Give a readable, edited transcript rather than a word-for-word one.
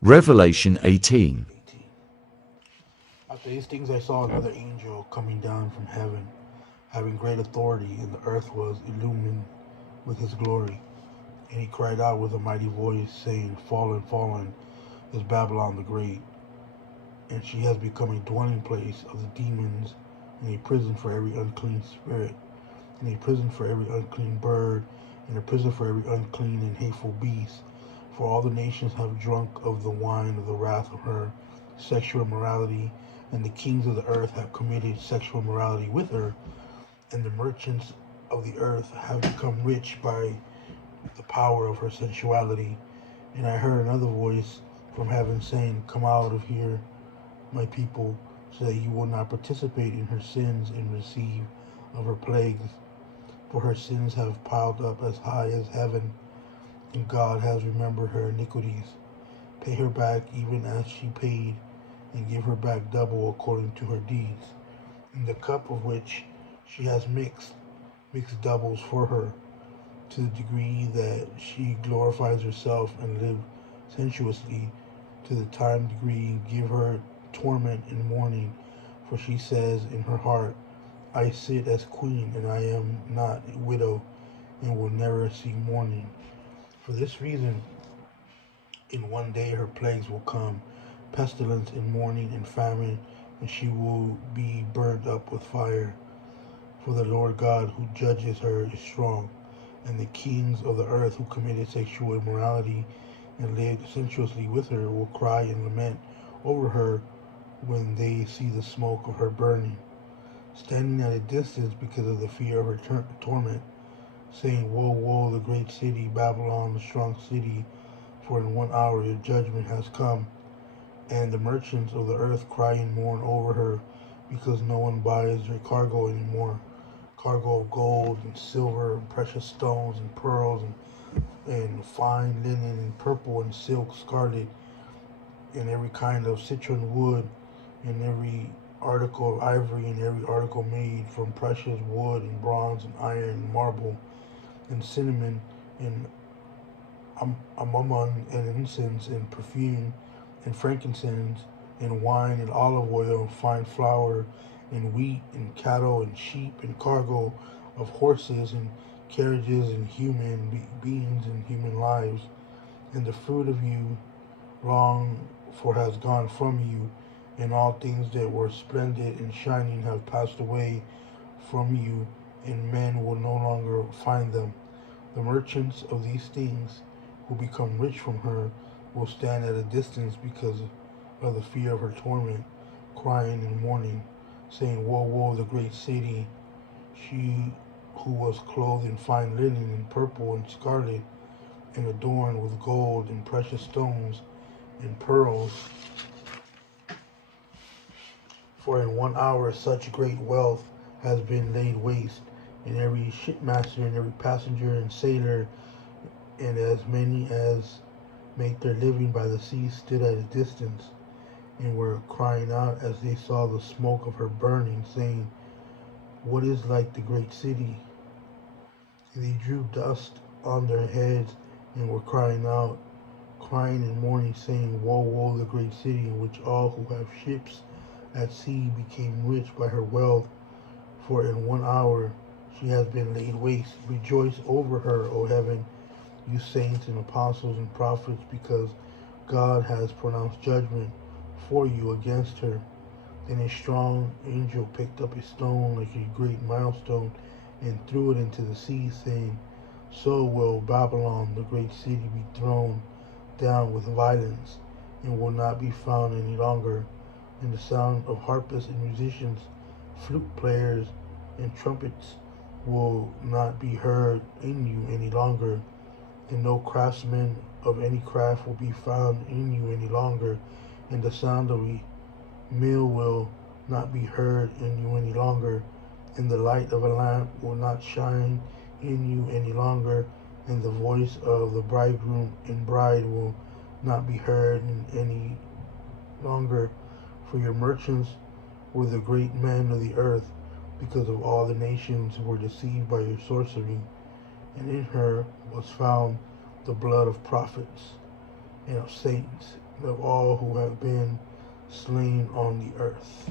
Revelation 18. 18. After these things I saw another angel coming down from heaven, having great authority, and the earth was illumined with his glory. And he cried out with a mighty voice, saying, Fallen, fallen is Babylon the Great, and she has become a dwelling place of the demons, and a prison for every unclean spirit, and a prison for every unclean bird, and a prison for every unclean and hateful beast. For all the nations have drunk of the wine of the wrath of her sexual immorality, and the kings of the earth have committed sexual immorality with her, and the merchants of the earth have become rich by the power of her sensuality. And I heard another voice from heaven saying, Come out of here, my people, so that you will not participate in her sins and receive of her plagues. For her sins have piled up as high as heaven, and God has remembered her iniquities. Pay her back even as she paid, and give her back double according to her deeds. In the cup of which she has mix doubles for her, to the degree that she glorifies herself and lives sensuously, to the time degree give her torment and mourning, for she says in her heart, I sit as queen, and I am not a widow, and will never see mourning. For this reason, in one day her plagues will come, pestilence and mourning and famine, and she will be burned up with fire. For the Lord God who judges her is strong, and the kings of the earth who committed sexual immorality and lived sensuously with her will cry and lament over her when they see the smoke of her burning, standing at a distance because of the fear of her torment, saying, Woe, woe, the great city, Babylon, the strong city, for in 1 hour your judgment has come. And the merchants of the earth cry and mourn over her, because no one buys their cargo anymore. Cargo of gold and silver and precious stones and pearls and fine linen and purple and silk, scarlet, and every kind of citron wood, and every article of ivory, and every article made from precious wood and bronze and iron and marble, and cinnamon and amomon and incense and perfume and frankincense and wine and olive oil and fine flour and wheat and cattle and sheep and cargo of horses and carriages and human beings and human lives. And the fruit of you long for has gone from you, and all things that were splendid and shining have passed away from you, and men will no longer find them. The merchants of these things who become rich from her will stand at a distance because of the fear of her torment, crying and mourning, saying, Woe, woe, the great city, she who was clothed in fine linen and purple and scarlet, and adorned with gold and precious stones and pearls. For in 1 hour such great wealth has been laid waste, and every shipmaster and every passenger and sailor, and as many as make their living by the sea, stood at a distance, and were crying out as they saw the smoke of her burning, saying, What is like the great city? And they drew dust on their heads, and were crying out, crying and mourning, saying, Woe, woe, the great city, in which all who have ships at sea became rich by her wealth, for in 1 hour she has been laid waste. Rejoice over her, O heaven, you saints and apostles and prophets, because God has pronounced judgment for you against her. Then a strong angel picked up a stone like a great milestone and threw it into the sea, saying, So will Babylon, the great city, be thrown down with violence, and will not be found any longer. And the sound of harpists and musicians, flute players, and trumpets will not be heard in you any longer, and no craftsman of any craft will be found in you any longer, and the sound of a mill will not be heard in you any longer, and the light of a lamp will not shine in you any longer, and the voice of the bridegroom and bride will not be heard in any longer, for your merchants were the great men of the earth, because of all the nations who were deceived by your sorcery, and in her was found the blood of prophets and of saints and of all who have been slain on the earth.